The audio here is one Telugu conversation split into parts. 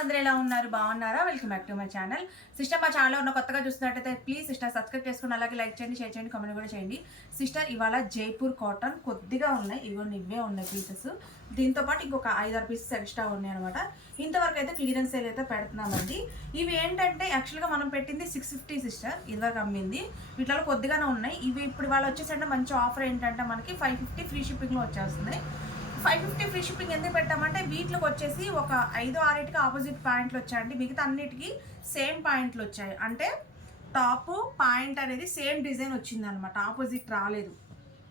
అందరూ ఎలా ఉన్నారు? బాగున్నారా? Welcome back to my channel. Sister మా ఛానల్లో ఉన్న కొత్తగా చూస్తున్నట్టయితే ప్లీజ్ సిస్టర్ సబ్స్క్రైబ్ చేసుకుని అలాగే లైక్ చేయండి, షేర్ చేయండి, కామెంట్ కూడా చేయండి. సిస్టర్ ఇవాళ జైపూర్ కాటన్ కొద్దిగా ఉన్నాయి, ఇవే ఉన్నాయి పీసెస్. దీంతో పాటు ఇంకొక 5-6 పీసెస్ ఎక్స్ట్రా ఉన్నాయి అనమాట. ఇంతవరకు అయితే క్లియరెన్స్ సేల్ అయితే పెడుతున్నామండి. ఇవి ఏంటంటే యాక్చువల్గా మనం పెట్టింది 650 సిస్టర్, ఇదివరకు అమ్మింది. వీటిలో కొద్దిగానే ఉన్నాయి. ఇవి ఇప్పుడు వాళ్ళు వచ్చేసంటే మంచి ఆఫర్ ఏంటంటే మనకి 550 ఫ్రీ షిప్పింగ్లో వచ్చేస్తుంది. 550 ఫ్రీ షిప్పింగ్ ఎందుకు పెట్టామంటే వీటికి వచ్చేసి ఒక 5-6కి ఆపోజిట్ పాయింట్లు వచ్చాయండి. మిగతా అన్నిటికీ సేమ్ పాయింట్లు వచ్చాయి. అంటే టాప్ పాయింట్ అనేది సేమ్ డిజైన్ వచ్చింది అనమాట, ఆపోజిట్ రాలేదు.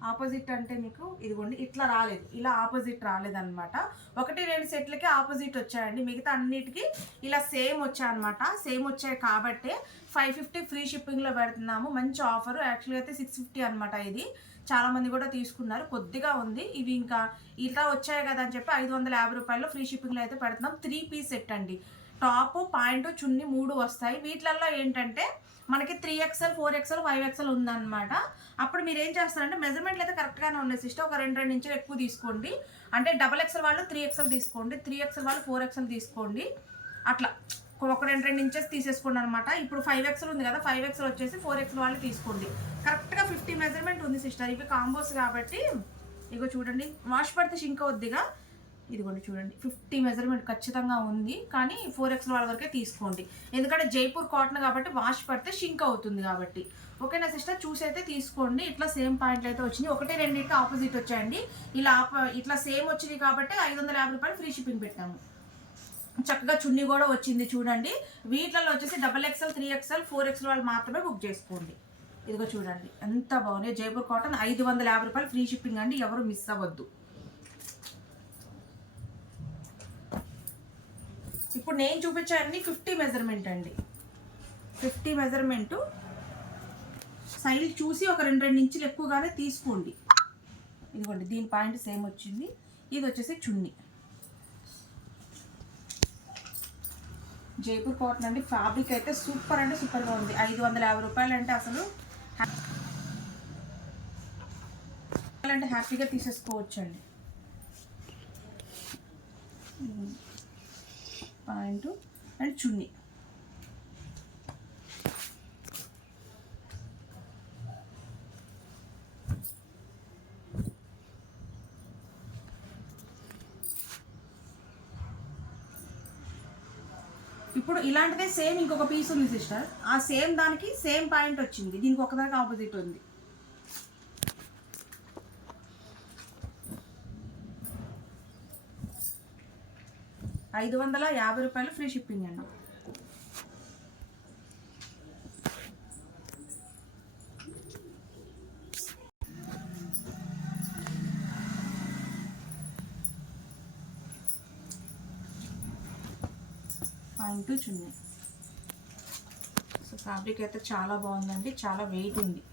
ఆపోజిట్ అంటే మీకు ఇదిగోండి ఇట్లా రాలేదు, ఇలా ఆపోజిట్ రాలేదన్నమాట. 1-2 సెట్లకి ఆపోజిట్ వచ్చాయండి, మిగతా అన్నిటికీ ఇలా సేమ్ వచ్చాయన్నమాట. సేమ్ వచ్చాయి కాబట్టి 550 ఫ్రీ షిప్పింగ్లో పెడుతున్నాము. మంచి ఆఫర్. యాక్చువల్గా అయితే 650 అనమాట. ఇది చాలామంది కూడా తీసుకున్నారు, కొద్దిగా ఉంది. ఇవి ఇంకా ఇలా వచ్చాయి కదా అని చెప్పి 550 రూపాయలు ఫ్రీ షిప్పింగ్లో అయితే పెడుతున్నాం. 3 పీస్ సెట్ అండి. టాప్ పాయింట్ చున్నీ 3 వస్తాయి. వీటిలలో ఏంటంటే మనకి 3XL 4XL 5XL ఉందన్నమాట. అప్పుడు మీరు ఏం చేస్తారంటే మెజర్మెంట్లు అయితే కరెక్ట్గానే ఉన్నాయి సిస్టర్. ఒక 2 ఇంచులు ఎక్కువ తీసుకోండి. అంటే XXL వాళ్ళు 3XL తీసుకోండి, 3XL వాళ్ళు 4XL తీసుకోండి. అట్లా ఒక 2 ఇంచెస్ తీసేసుకోండి అనమాట. ఇప్పుడు 5XL ఉంది కదా, 5XL వచ్చేసి 4XL వాళ్ళు తీసుకోండి. కరెక్ట్గా 50 మెజర్మెంట్ ఉంది సిస్టర్. ఇవి కాంబోస్ కాబట్టి ఇగో చూడండి, వాష్ పడితే షింక్ అవుద్దిగా. ఇదిగోండి చూడండి, 50 మెజర్మెంట్ ఖచ్చితంగా ఉంది. కానీ 4XL వాళ్ళ వరకే తీసుకోండి, ఎందుకంటే జైపూర్ కాటన్ కాబట్టి వాష్ పడితే షింక్ అవుతుంది కాబట్టి. ఓకేనా సిస్టర్, చూసి అయితే తీసుకోండి. ఇట్లా సేమ్ పాయింట్లు అయితే వచ్చినాయి. 1-2కి ఆపోజిట్ వచ్చాయండి. ఇట్లా సేమ్ వచ్చినాయి కాబట్టి 550 రూపాయలు ఫ్రీ షిప్పింగ్ పెట్టాము. చక్కగా చున్నీ కూడా వచ్చింది చూడండి. వీటిలలో వచ్చేసి XXL 3XL 4XL వాళ్ళు మాత్రమే బుక్ చేసుకోండి. ఇదిగో చూడండి ఎంత బాగున్నాయి. జైపూర్ కాటన్ 550 రూపాయలు ఫ్రీ షిప్పింగ్ అండి, ఎవరు మిస్ అవ్వద్దు. ఇప్పుడు నేను చూపించాను 50 మెజర్మెంట్ అండి. 50 మెజర్మెంటు సైడ్ చూసి ఒక 2 ఇంచులు ఎక్కువగానే తీసుకోండి. ఇదిగోండి దీని పాయింట్ సేమ్ వచ్చింది. ఇది వచ్చేసి చున్నీ. జైపూర్ కాటన్ అండి. ఫ్యాబ్రిక్ అయితే సూపర్ అంటే సూపర్గా ఉంది. 550 రూపాయలు అంటే అసలు హ్యాపీగా తీసేసుకోవచ్చు అండి. పాయింట్ అండ్ చున్నీ. ఇప్పుడు ఇలాంటిదే సేమ్ ఇంకొక పీస్ ఉంది సిస్టర్. ఆ సేమ్ దానికి సేమ్ పాయింట్ వచ్చింది, దీనికి ఒకదానికి ఆపోజిట్ ఉంది. ₹550 ఫ్రీ షిప్పింగ్ అండి. పాయింట్ చున్నీ. సో ఫ్యాబ్రిక్ అయితే చాలా బాగుందండి, చాలా వెయిట్ ఉంది.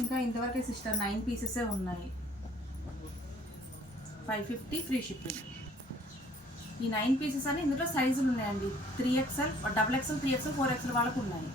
ఇంకా ఇంతవరకు సిస్టర్ 9 పీసెసే ఉన్నాయి. 550 ఫ్రీ షిప్పింగ్. ఈ 9 పీసెస్ అని ఇందులో సైజులు ఉన్నాయండి. 3XL, XXL 3XL 4XL వాళ్ళకు ఉన్నాయి.